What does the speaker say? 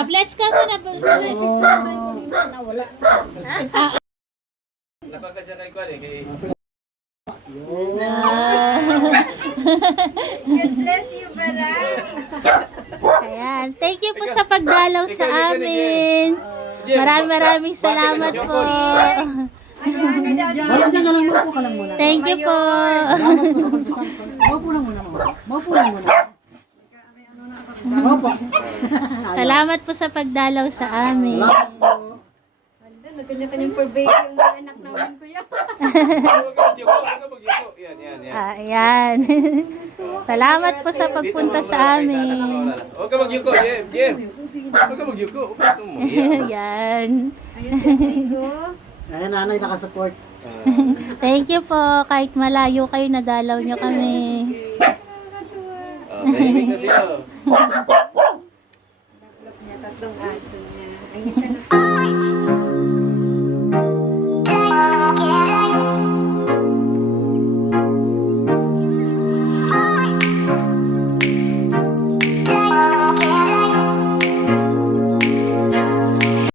Ah, bless ka muna. bless ka muna. Nawala. Napakasya kay. Kay... God bless you, Barang. Ayan. Thank you po sa pagdalaw sa amin. Maraming maraming salamat po. Ayan, daddy. Wala dyan ka lang, maupo ka lang muna. Thank you po. Maupo lang muna, mama. Maupo lang muna. Maupo. Salamat po sa pagdalaw sa amin. Ando, nagkanya-kanyang for baby yung mga anak namin, kuya. Magyuko, magyuko. Yan, yan, yan. Ah, Ayan. Salamat po sa pagpunta sa amin. Huwag ka magyuko, Jem, Jem. Huwag ka magyuko. Huwag ka umuiyak. Ayan. Ayun, si ko. Ayan, nanay, nakasupport. Thank you po. Kahit malayo kayo, nadalaw nyo kami. Oh, tahimik na oh. 来这，哎，你在。